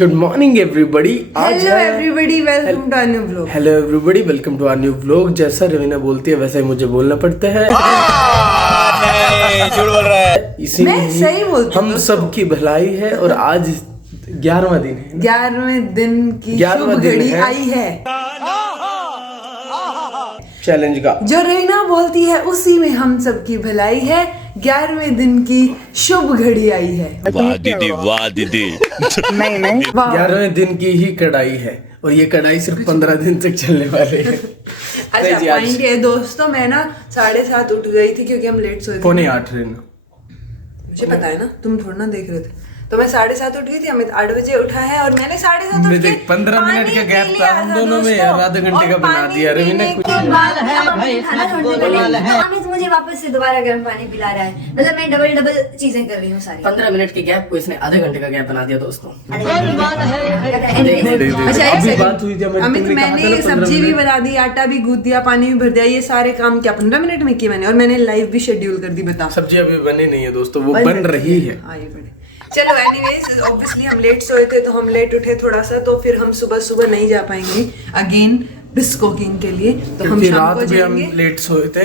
Good morning everybody. Hello everybody, welcome to our new vlog. Hello everybody, welcome to our new vlog. जैसा रवीना बोलती है वैसा ही मुझे बोलना पड़ता है। नहीं, झूठ बोल रहा है। इसीलिए मैं सही बोलती हूँ हम दोस्तों। सबकी भलाई है और आज 11वां दिन है। 11वें दिन की 11वां शुभ दिन घड़ी है। आई है। चैलेंज का जो रवीना बोलती है उसी में हम सबकी भलाई है। 11वें दिन की शुभ घड़ी आई है। वाह दीदी, वाह दीदी। नहीं वाह। 11वें दिन की ही कढ़ाई है और ये कढ़ाई सिर्फ 15 दिन तक चलने वाली है। अच्छा जी, आज पॉइंट ये दोस्तों, मैं ना 7:30 उठ गई थी क्योंकि हम लेट सोए थे। 7:45 रहना। मुझे पता है ना, तुम थोड़ा ना देख रहे थे। तो मैं 7:30 उठ गई थी, अमित 8 बजे उठा है और मैंने 7:30 उठ के 15 मिनट का गैप था हम दोनों में यार, आधे घंटे का बना दिया। रवीना कुछ अमित मुझे वापस से दोबारा गर्म पानी पिला रहा है। मतलब मैं डबल चीजें कर रही हूँ सारी। 15 मिनट के गैप को इसने आधे घंटे का गैप बना दिया दोस्तों। अच्छा अभी एक बात हुई थी सेकंड, अमित मैंने सब्जी भी बना दी, आटा भी गूंथ दिया, पानी भी भर दिया। ये सारे काम क्या 15 मिनट में किए मैंने? और मैंने लाइव भी शेड्यूल कर दी। बता, सब्जी अभी बनी नहीं है दोस्तों, वो बन रही है। हाँ, ये बड़ी। चलो एनीवेज, ऑब्वियसली हम लेट सोए थे तो हम लेट उठे थोड़ा सा, तो फिर हम सुबह नहीं जा पाएंगे अगेन बिस्क कुकिंग के लिए। तो हम क्योंकि शाम रात को भी हम जाएंगे। लेट सोए थे।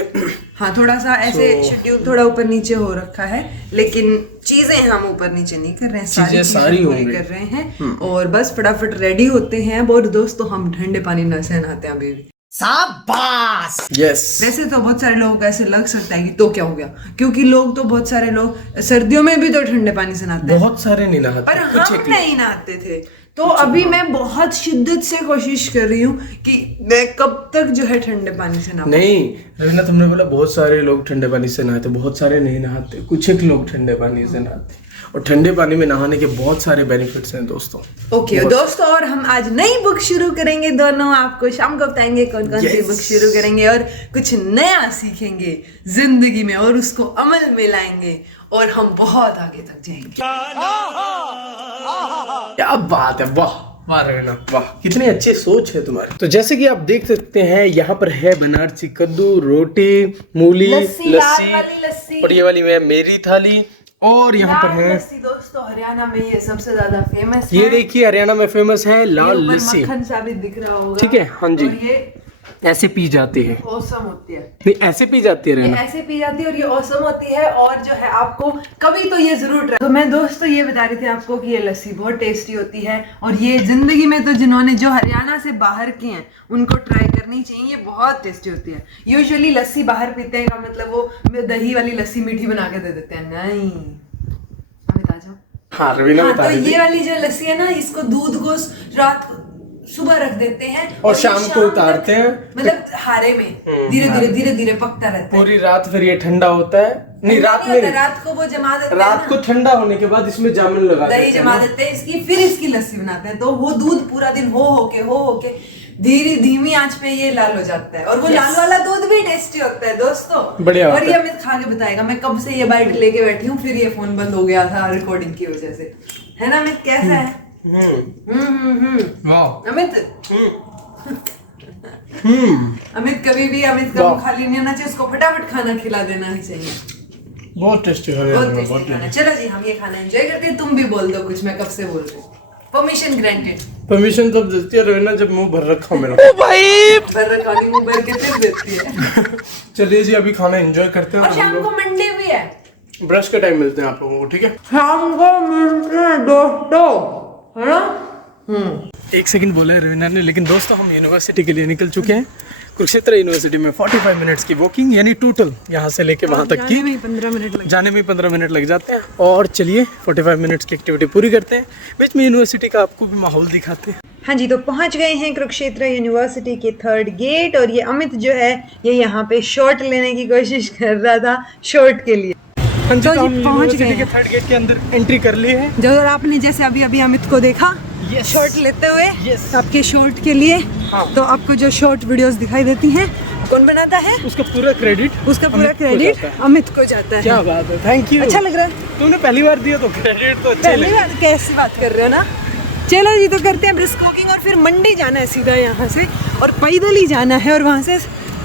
हाँ, थोड़ा सा ऐसे शेड्यूल थोड़ा ऊपर नीचे हो रखा है, लेकिन चीजें हम ऊपर नीचे नहीं कर रहे हैं, चीजें चीजें सारी पूरी होंगी। कर रहे हैं और बस फटाफट रेडी होते हैं। और दोस्तों हम ठंडे पानी न से नहाते हैं अभी भी। शाबाश। यस, वैसे तो बहुत सारे लोगों को ऐसे लग सकता है कि तो क्या हो गया, क्योंकि लोग तो बहुत सारे लोग सर्दियों में भी तो ठंडे पानी से नहाते हैं, बहुत सारे नहीं नहाते, पर कुछ हम एक नहीं नहाते थे। तो अभी मैं बहुत शिद्दत से कोशिश कर रही हूँ कि मैं कब तक जो है ठंडे पानी से नहाऊं। नहीं रवीना, तुमने बोला बहुत सारे लोग ठंडे पानी से नहाते, बहुत सारे नहीं नहाते, कुछ एक लोग ठंडे पानी से नहाते। और ठंडे पानी में नहाने के बहुत सारे बेनिफिट्स हैं दोस्तों। ओके दोस्तों, और हम आज नई बुक शुरू करेंगे दोनों। आपको शाम को बताएंगे कौन कौन सी बुक शुरू करेंगे और कुछ नया सीखेंगे जिंदगी में और उसको अमल में लाएंगे और हम बहुत आगे तक जाएंगे। क्या बात है, वाह वाह रवीना, वाह कितनी अच्छी सोच है तुम्हारी। तो जैसे कि आप देख सकते हैं यहाँ पर है बनारसी कद्दू, रोटी, मूली, लाल वाली लस्सी। और ये वाली है मेरी थाली। और यहाँ पर है लस्सी दोस्तों, हरियाणा में ये सबसे ज्यादा फेमस ये है। देखिए, हरियाणा में फेमस है लाल ऊपर लस्सी। मक्खन सा भी दिख रहा होगा। ठीक है, हाँ जी। और ये ऐसे पी जाती है। औसम होती है, नहीं, ऐसे पी जाती है ये रवीना। ऐसे पी जाती है और ये औसम होती है। और जो है आपको कभी तो ये जरूर ट्राई। तो मैं दोस्तों ये बता रही थी आपको कि ये लस्सी बहुत टेस्टी होती है और ये जिंदगी में तो जिन्होंने जो हरियाणा से बाहर के हैं उनको ट्राई करनी चाहिए। ये बहुत टेस्टी होती है। यूजुअली लस्सी बाहर पीते हैं का मतलब वो दही वाली लस्सी मीठी बना के दे देते हैं। नहीं, अमित आ जाओ। हाँ रवीना हाँ, बता तो रही थी। ये वाली जो लस्सी है ना, इसको दूध को रात को सुबह रख देते हैं और ये शाम को उतारते तक, हैं। मतलब हारे में धीरे धीरे पकता रहता है। पूरी रात फिर ये ठंडा होता है। नहीं, रात नहीं होता, में रात को वो जमा देते हैं रात ना, को ठंडा होने के बाद इसमें जामुन लगा दही देते हैं जमा ना। देते हैं इसकी, फिर इसकी लस्सी बनाते हैं। तो वो दूध पूरा दिन हो होके धीमी आंच पे ये लाल हो जाता है और वो लाल वाला दूध भी टेस्टी होता है दोस्तों। बढ़िया और होता ये है। अमित खा के बताएगा। मैं कब से ये बाइट लेके बैठी हूँ, फिर ये फोन बंद हो गया था रिकॉर्डिंग की वजह से, है ना अमित? कैसा है? वाह। अमित अमित कभी भी अमित का मुंह खाली नहीं होना चाहिए, उसको फटाफट खाना खिला देना ही चाहिए। बहुत टेस्टी है बहुत रवीना, टेस्टी बहुत खाना। चलो जी, हम ये खाना एंजॉय करते हैं। तुम भी बोल दो कुछ, मैं कब से बोल रही हूँ। Permission granted. परमिशन तब देती है रवीना जब मुंह भर रखा मेरा। भर रखानी मुंह भर के फिर देती है। चलिए जी, अभी खाना एंजॉय करते हैं और और हम शाम को लोग मंडे भी है। ब्रश के टाइम मिलते हैं आप लोगों को, ठीक है? शाम को मिलते हैं दोस्तों, है ना? एक सेकंड बोला है रवीना ने, लेकिन दोस्तों हम यूनिवर्सिटी के लिए निकल चुके हैं। कुरुक्षेत्र यूनिवर्सिटी में 45 मिनट्स की वॉकिंग, यानी टोटल यहाँ से लेके वहाँ तक की 15 मिनट लगे। जाने में 15 मिनट लग जाते हैं। और चलिए 45 मिनट्स की एक्टिविटी पूरी करते हैं, बीच में यूनिवर्सिटी का आपको भी माहौल दिखाते हैं। हाँ जी, तो पहुंच गए हैं कुरुक्षेत्र यूनिवर्सिटी के 3rd गेट। और ये अमित जो है ये यहाँ पे शॉट लेने की कोशिश कर रहा था शॉट के लिए। हाँ जी, तो तो हम जी पहुंच गए यूनिवर्सिटी के हैं। 3rd गेट के अंदर एंट्री कर ली है। जो आपने जैसे अभी अमित को देखा Yes. शॉट लेते हुए, Yes. आपके शॉट के लिए। हाँ। तो आपको जो शॉट वीडियोस दिखाई देती हैं कौन बनाता है? उसका पूरा क्रेडिट उसका पूरा अमित को क्रेडिट जाता है। अमित को जाता है। क्या बात है, थैंक यू। अच्छा लग रहा है? तुमने पहली बार दिया तो क्रेडिट तो अच्छा पहली लगा। बात कैसी बात कर रहे हो ना। चलो जी, तो करते हैं ब्रिस्क वॉकिंग और फिर मंडी जाना है सीधा यहाँ से, और पैदल ही जाना है और वहाँ से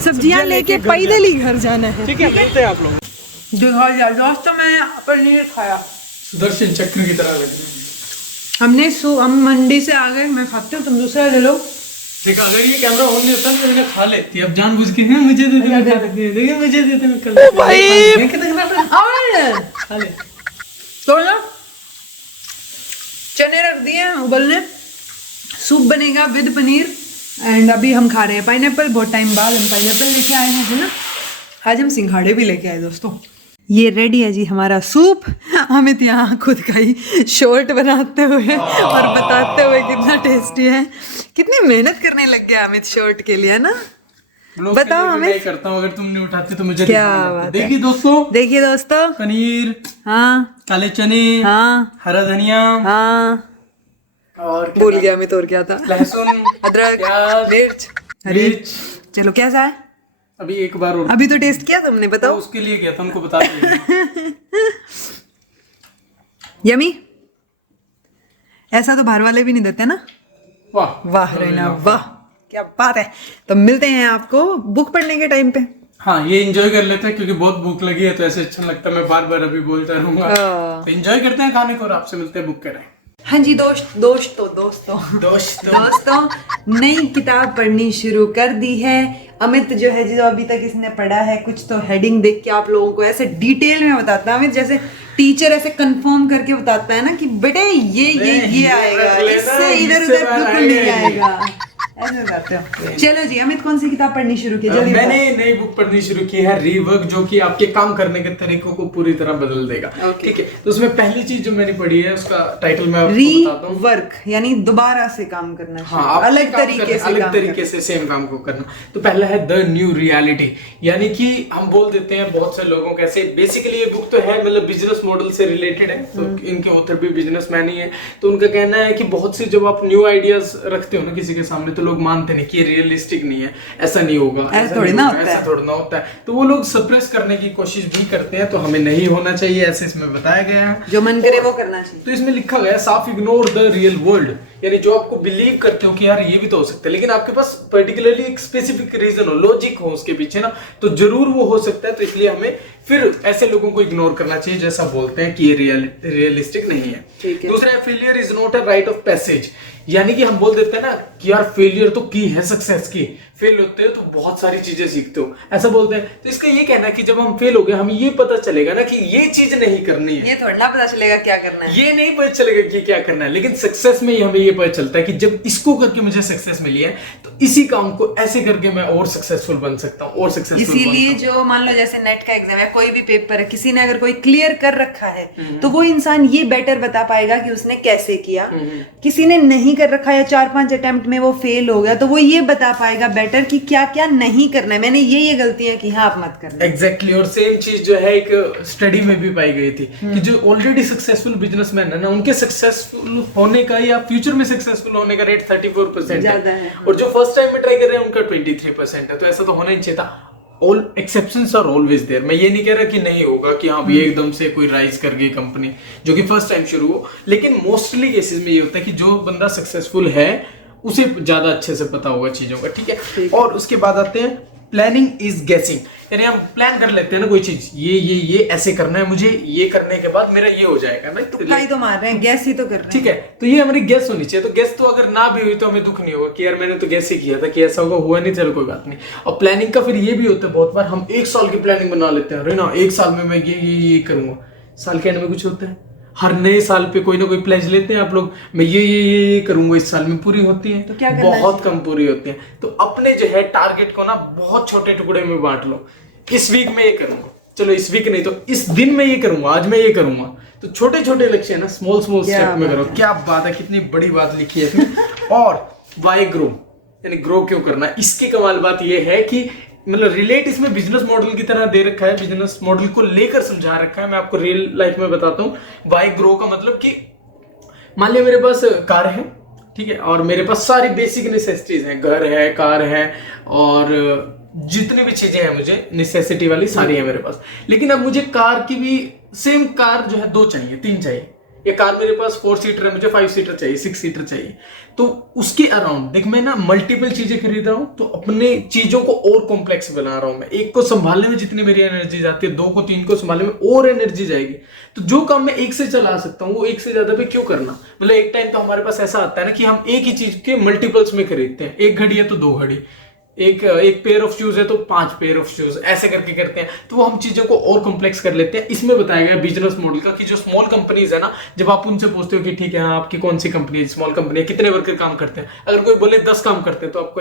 सब्जियाँ लेके घर पैदल ही घर जाना है। ठीक है, मिलते हैं आप लोग। दिखा दिया दोस्तों, मैं पनीर खाया। सुदर्शन चक्र की तरह लग रहा है। हम मंडी से आ गए, मैं खाती हूँ, तुम दूसरा ले लो। देखो अगर ये कैमरा ऑन नहीं होता तो मैंने खा लेती। अब जानबूझ के मुझे दे दे, मैं खा लेती हूँ। देखिए मुझे दे दे, मैं खा लेती हूँ। भाई खा ले। तो ना चने रख दिए हैं उबलने, सूप बनेगा विद पनीर। एंड अभी हम खा रहे हैं पाइनएप्पल, बहुत टाइम बाद हम पाइनएप्पल लेके आए हैं, है ना। आज हम सिंघाड़े भी लेके आए दोस्तों। ये रेडी है जी हमारा सूप। अमित यहाँ खुद का ही शॉर्ट बनाते हुए और बताते हुए कितना टेस्टी है। कितनी मेहनत करने लग गया अमित शॉर्ट के लिए, ना। बताओ मैं अमित। करता हूँ, अगर तुम नहीं उठाती तो मुझे क्या दिखाना बात पड़ता। है। देखिए दोस्तों पनीर, पनीर, हाँ काले चने, हाँ हरा धनिया, हाँ, और भूल गया अमित और क्या था। लहसुन, अदरक, प्याज, मिर्च, हरी। मिर्च। चलो कैसा है? अभी एक बार और अभी तो टेस्ट किया तुमने, तो बताओ। उसके लिए गया था, उनको बता दिया। यमी। ऐसा तो बाहर वाले भी नहीं देते ना। वाह वाह रैना वाह, क्या बात है। तो मिलते हैं आपको बुक पढ़ने के टाइम पे। हाँ, ये एंजॉय कर लेते हैं क्योंकि बहुत भूख लगी है, तो ऐसे अच्छा लगता है, मैं बार बार अभी बोलता रहूंगा। तो एंजॉय करते हैं खाने को और आपसे मिलते हैं बुक करें। हाँ जी दोस्तों नई किताब पढ़नी शुरू कर दी है। अमित जो है, जो अभी तक इसने पढ़ा है, कुछ तो हेडिंग देख के आप लोगों को ऐसे डिटेल में बताता है अमित, जैसे टीचर ऐसे कंफर्म करके बताता है ना कि बेटे ये आएगा, इससे इधर उधर बिल्कुल नहीं आएगा, ऐसे बताते हो। चलो जी अमित, कौन सी किताब पढ़नी शुरू की? जल्दी मैंने नई बुक पढ़नी शुरू की है, रीवर्क, जो कि आपके काम करने के तरीकों को पूरी तरह बदल देगा। ठीक है, तो उसमें पहली चीज जो मैंने पढ़ी है, उसका टाइटल मैं आपको बताता हूँ। रीवर्क यानी दोबारा से काम करना। हाँ, अलग तरीके से सेम काम को करना। तो पहला है द न्यू रियलिटी, यानी कि हम बोल देते हैं बहुत से लोगों को ऐसे। बेसिकली ये बुक तो है मतलब बिजनेस मॉडल से रिलेटेड है, तो इनके ऑथर भी बिजनेसमैन ही है। तो उनका कहना है कि बहुत से जब आप न्यू आइडियाज रखते हो ना किसी के सामने, तो लोग मानते नहीं कि ये रियलिस्टिक नहीं है, ऐसा नहीं होगा, ऐसा थोड़ी ना होता है। तो वो लोग सप्रेस करने की कोशिश भी करते हैं, तो हमें नहीं होना चाहिए, ऐसे इसमें बताया गया है। जो मन करे वो करना चाहिए। तो इसमें लिखा गया है, साफ इग्नोर द रियल वर्ल्ड, यानी जो आपको बिलीव करते हो कि यार ये भी तो हो सकता है, लेकिन आपके पास पर्टिकुलरली एक स्पेसिफिक रीजन हो, लॉजिक हो उसके पीछे ना, तो जरूर वो हो सकता है। तो इसलिए हमें फिर ऐसे लोगों को इग्नोर करना चाहिए जैसा बोलते हैं कि ये रियलिस्टिक नहीं है। दूसरा है, failure is not a right of passage, यानी कि हम बोल देते हैं ना कि यार फेलियर तो की है सक्सेस की, फेल होते हो तो बहुत सारी चीजें सीखते हो, ऐसा बोलते हैं। तो इसका ये कहना है कि जब हम फेल हो गए, हमें ये पता चलेगा ना कि ये चीज नहीं करनी है, ये थोड़ा ना पता चलेगा क्या करना है, ये नहीं पता चलेगा कि क्या करना है, लेकिन सक्सेस में हमें ये पता चलता है कि जब इसको करके मुझे सक्सेस मिली है, तो इसी काम को ऐसे करके मैं और सक्सेसफुल बन सकता हूँ, और सक्सेसफुल। इसीलिए जो मान लो जैसे नेट का एग्जाम है, कोई भी पेपर है, किसी ने अगर कोई क्लियर कर रखा है, तो वो इंसान ये बेटर बता पाएगा कि उसने कैसे किया। किसी ने नहीं कर रखा है, 4-5 अटेम्प्ट में वो फेल हो गया, तो वो ये बता पाएगा बेटर कि क्या क्या नहीं करना है, मैंने ये गलतियां की हैं, आप मत करना। एग्जैक्टली। और सेम चीज जो है एक स्टडी में भी पाई गई थी कि जो ऑलरेडी सक्सेसफुल बिजनेसमैन है ना, उनके सक्सेसफुल होने का या फ्यूचर में सक्सेसफुल होने का रेट 34% है, और जो फर्स्ट टाइम में ट्राई कर रहे हैं उनका 23% है। तो ऐसा तो होना ही चाहिए था। All exceptions are always there. मैं ये नहीं कह रहा कि नहीं होगा कि हाँ ये एकदम से कोई राइज कर गई कंपनी जो कि फर्स्ट टाइम शुरू हो, लेकिन मोस्टली केसेस में ये होता है कि जो बंदा सक्सेसफुल है उसे ज्यादा अच्छे से पता होगा चीजों का। ठीक है, और उसके बाद आते हैं प्लानिंग इज गेसिंग, यानी हम प्लान कर लेते हैं ना कोई चीज, ये ऐसे करना है मुझे, ये करने के बाद मेरा ये हो जाएगा ना, तुक्का ही तो मार रहे हैं, गैस ही तो कर रहे हैं। ठीक है, तो ये हमारी गेस होनी चाहिए। तो गेस तो अगर ना भी हुई तो हमें दुख नहीं होगा कि यार मैंने तो गेस ही किया था कि ऐसा होगा, हुआ नहीं, चलो कोई बात नहीं। और प्लानिंग का फिर ये भी होता है, बहुत बार हम 1 साल की प्लानिंग बना लेते हैं, ना 1 साल में मैं ये करूंगा, साल के एंड में कुछ होता है। हर नए साल पे कोई ना कोई प्लेज लेते हैं आप लोग, मैं ये करूंगा, इस साल में पूरी होती है, तो क्या बहुत कम पूरी होती है। तो अपने जो है टारगेट को ना बहुत छोटे टुकड़े में बांट लो। इस वीक में ये करूंगा, चलो इस वीक नहीं तो इस दिन में ये करूंगा, आज मैं ये करूंगा। तो छोटे छोटे लक्ष्य है ना, स्मॉल स्टेप में करो। क्या बात है, कितनी बड़ी बात लिखी है इसमें। और वाई ग्रो, यानी ग्रो क्यों करना। इसकी कमाल बात ये है कि मतलब रिलेट इसमें बिजनेस मॉडल की तरह दे रखा है, बिजनेस मॉडल को लेकर समझा रखा है। मैं आपको रियल लाइफ में बताता हूँ। वाई ग्रो का मतलब कि मान लिया मेरे पास कार है, ठीक है, और मेरे पास सारी बेसिक नेसेसिटीज हैं, घर है, कार है, और जितनी भी चीजें हैं मुझे नेसेसिटी वाली सारी है मेरे पास। लेकिन अब मुझे कार की भी सेम कार जो है 2 चाहिए, 3 चाहिए, ये कार मेरे पास 4 सीटर है, मुझे 5 सीटर चाहिए, 6 सीटर चाहिए, तो उसके अराउंड देख मैं ना मल्टीपल चीजें खरीद रहा हूँ, तो अपने चीजों को और कॉम्प्लेक्स बना रहा हूँ मैं। एक को संभालने में जितनी मेरी एनर्जी जाती है, 2 को 3 को संभालने में और एनर्जी जाएगी, तो जो काम मैं एक से चला सकता हूँ वो एक से ज्यादा पे क्यों करना। मतलब एक टाइम तो हमारे पास ऐसा आता है ना कि हम एक ही चीज के मल्टीपल्स में खरीदते हैं, एक घड़ी है तो 2 घड़ी, एक पेयर ऑफ शूज है तो 5 पेयर ऑफ शूज, ऐसे करके करते हैं, तो वो हम चीजों को और कॉम्प्लेक्स कर लेते हैं। इसमें बताया गया बिजनेस मॉडल का कि जो स्मॉल कंपनीज है ना, जब आप उनसे पूछते हो कि ठीक है हाँ आपकी कौन सी कंपनी है, स्मॉल कंपनी है, कितने वर्कर काम करते हैं, अगर कोई बोले 10 काम करते हैं तो आपको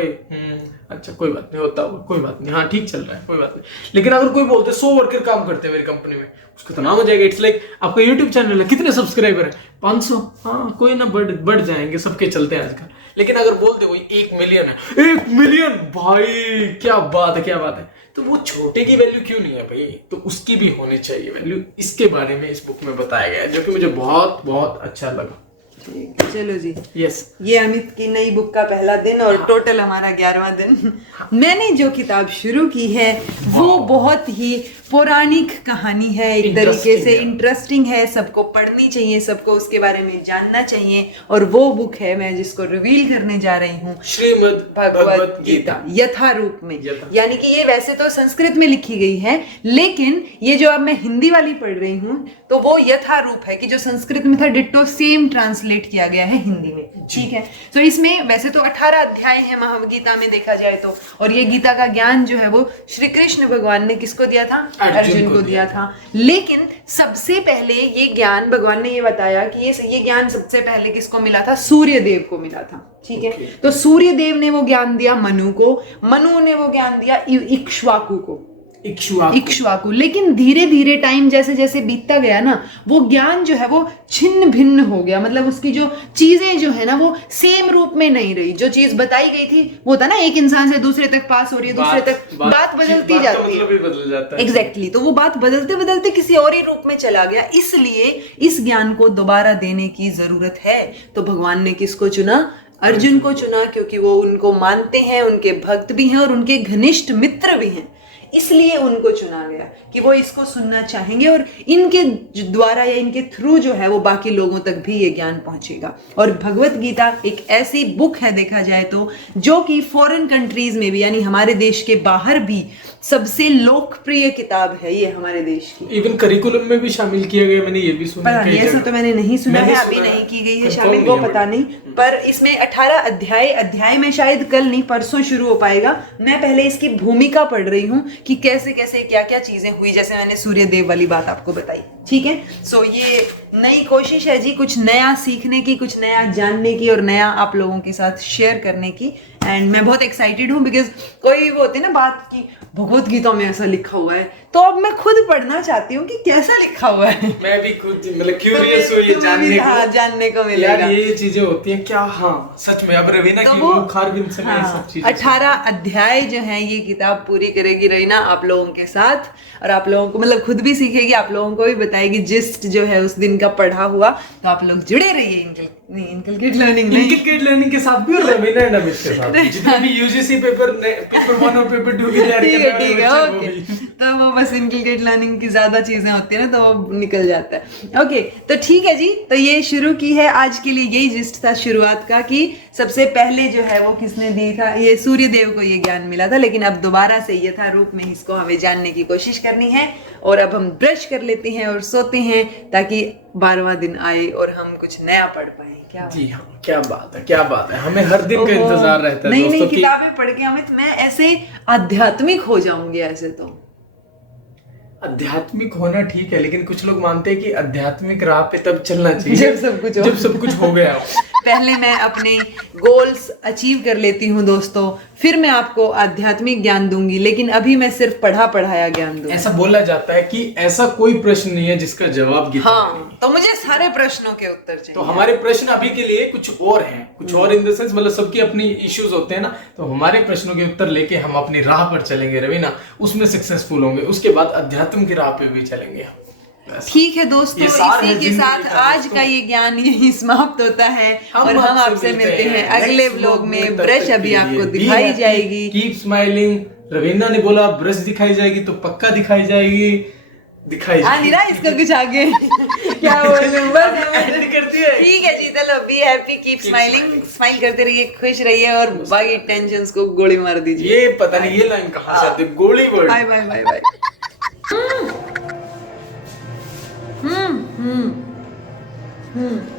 अच्छा कोई बात नहीं होता, कोई बात नहीं, हाँ ठीक चल रहा है, कोई बात नहीं। लेकिन अगर कोई बोलते 100 वर्कर काम करते हैं मेरी कंपनी में, उसको तो नाम हो जाएगा। इट्स लाइक आपका यूट्यूब चैनल है, कितने सब्सक्राइबर है, 500, हाँ कोई ना बढ़ जाएंगे, सबके चलते हैं आजकल। लेकिन अगर बोल दे वही 1 मिलियन है, 1 मिलियन भाई क्या बात है, क्या बात है, तो वो छोटे की वैल्यू क्यों नहीं है भाई, तो उसकी भी होनी चाहिए वैल्यू। इसके बारे में इस बुक में बताया गया है, जो कि मुझे बहुत बहुत अच्छा लगा। ठीक है, चलो जी। यस, ये अमित की नई बुक का पहला दिन और टोटल हमारा 11वां दिन। मैंने जो किताब शुरू की है वो बहुत ही पौराणिक कहानी है, एक तरीके से इंटरेस्टिंग है, सबको पढ़नी चाहिए, सबको उसके बारे में जानना चाहिए। और वो बुक है मैं जिसको रिवील करने जा रही हूँ, श्रीमद् भगवत गीता यथारूप में। यानी कि ये वैसे तो संस्कृत में लिखी गई है, लेकिन ये जो अब मैं हिंदी वाली पढ़ रही हूँ तो वो यथारूप है कि जो संस्कृत में था डिट्टो सेम ट्रांसलेट किया गया है हिंदी में। ठीक है, तो इसमें वैसे तो 18 अध्याय है महागीता में देखा जाए तो, और ये गीता का ज्ञान जो है वो श्री कृष्ण भगवान ने किसको दिया था, अर्जुन को दिया था। लेकिन सबसे पहले ये ज्ञान भगवान ने ये बताया कि ये ज्ञान सबसे पहले किसको मिला था, सूर्य देव को मिला था। ठीक है, तो सूर्य देव ने वो ज्ञान दिया मनु को, मनु ने वो ज्ञान दिया इक्ष्वाकु को, इक्ष्वाकु। लेकिन धीरे धीरे टाइम जैसे जैसे बीतता गया ना, वो ज्ञान जो है वो छिन्न भिन्न हो गया। मतलब उसकी जो चीजें जो है ना वो सेम रूप में नहीं रही। जो चीज बताई गई थी वो था ना, एक इंसान से दूसरे तक पास हो रही है, दूसरे तक बात बदलती जाती है, बदल जाता है। एग्जैक्टली, तो वो बात बदलते बदलते किसी और ही रूप में चला गया। इसलिए इस ज्ञान को दोबारा देने की जरूरत है। तो भगवान ने किसको चुना, अर्जुन को चुना, क्योंकि वो उनको मानते हैं, उनके भक्त भी हैं और उनके घनिष्ठ मित्र भी हैं। इसलिए उनको चुना गया कि वो इसको सुनना चाहेंगे और इनके द्वारा या इनके थ्रू जो है वो बाकी लोगों तक भी ये ज्ञान पहुंचेगा। और भगवत गीता एक ऐसी बुक है देखा जाए तो, जो कि फॉरेन कंट्रीज में भी यानी हमारे देश के बाहर भी सबसे लोकप्रिय किताब है ये हमारे देश की। इवन करिकुलम में भी शामिल किया गया, मैंने ये भी सुना है। ऐसा तो मैंने नहीं सुना है, अभी नहीं की गई है शामिल, वो पता नहीं। पर इसमें 18 अध्याय में शायद कल नहीं परसों शुरू हो पाएगा। मैं पहले इसकी भूमिका पढ़ रही हूँ कि कैसे कैसे क्या क्या चीजें हुई, जैसे मैंने सूर्य देव वाली बात आपको बताई। ठीक है, सो ये नई कोशिश है जी, कुछ नया सीखने की, कुछ नया जानने की और नया आप लोगों के साथ शेयर करने की। एंड मैं बहुत एक्साइटेड हूँ बिकॉज कोई वो होती है ना बात की भगवत गीता में ऐसा लिखा हुआ है, तो अब मैं खुद पढ़ना चाहती हूँ कि कैसा लिखा हुआ है। मैं भी खुद मतलब क्यूरियस हूँ ये जानने को मिलेगा। यार ये चीजें होती हैं क्या, हाँ सच में। अब रवीना की मुखारबिंद से मैं सब चीजें 18 अध्याय जो है ये किताब पूरी करेगी रवीना आप लोगों के साथ, और आप लोगों को मतलब खुद भी सीखेगी, आप लोगों को भी बताएगी जिस्ट जो है उस दिन का पढ़ा हुआ। तो आप लोग जुड़े रहिए इनकलकेट लर्निंग के साथ भी और रवीना एंड अमित के साथ, जितने भी यूजीसी पेपर 1 और पेपर 2 की तैयारी कर रहे हैं। ठीक है, ओके, तो वो बस इनकलकेट लर्निंग की ज्यादा चीजें होती है ना तो वो निकल जाता है। ओके, तो ठीक है जी, तो ये शुरू की है आज के लिए, यही जिस्ट था शुरुआत का कि सबसे पहले जो है वो किसने दी था, ये सूर्य देव को ये ज्ञान मिला था। लेकिन अब दोबारा से यथारूप में इसको हमें जानने की कोशिश करनी है। और अब हम ब्रश कर लेते हैं और सोते हैं ताकि 12वां दिन आए और हम कुछ नया पढ़ पाए। क्या जी हाँ, क्या बात है, क्या बात है। हमें हर दिन का इंतजार रहता है नई किताबें पढ़ के अमित, मैं ऐसे आध्यात्मिक हो जाऊंगी। ऐसे तो आध्यात्मिक होना ठीक है, लेकिन कुछ लोग मानते हैं कि आध्यात्मिक राह पे तब चलना चाहिए जब सब कुछ हो गया। पहले मैं अपने गोल्स अचीव कर लेती हूँ दोस्तों, फिर मैं आपको आध्यात्मिक ज्ञान दूंगी। लेकिन अभी मैं सिर्फ पढ़ाया ज्ञान दूंगी। ऐसा बोला जाता है कि ऐसा कोई प्रश्न नहीं है जिसका जवाब गीता में नहीं। तो मुझे सारे प्रश्नों के उत्तर चाहिए। तो हमारे प्रश्न अभी के लिए कुछ और हैं, कुछ और इन द सेंस मतलब सबकी अपनी इश्यूज होते हैं ना, तो हमारे प्रश्नों के उत्तर लेके हम अपनी राह पर चलेंगे रवीना, उसमें सक्सेसफुल होंगे, उसके बाद अध्यात्म की राह पे भी चलेंगे। ठीक है दोस्तों, इसी के साथ आज का ये ज्ञान यही समाप्त होता है और हम आपसे मिलते हैं अगले व्लॉग में। ब्रश अभी आपको दिखाई जाएगी। Keep smiling. रवीना ने बोला ब्रश दिखाई जाएगी तो पक्का दिखाई जाएगी। इसका कुछ आगे क्या बोलूं बस एंड करती है। ठीक है जी, चलो be happy, keep smiling, smile करते रहिए, खुश रहिए और बाकी टेंशंस को गोली मार दीजिए। ये पता नहीं ये लाइन कहाँ से आती है, गोली word. Bye bye bye bye. हम्म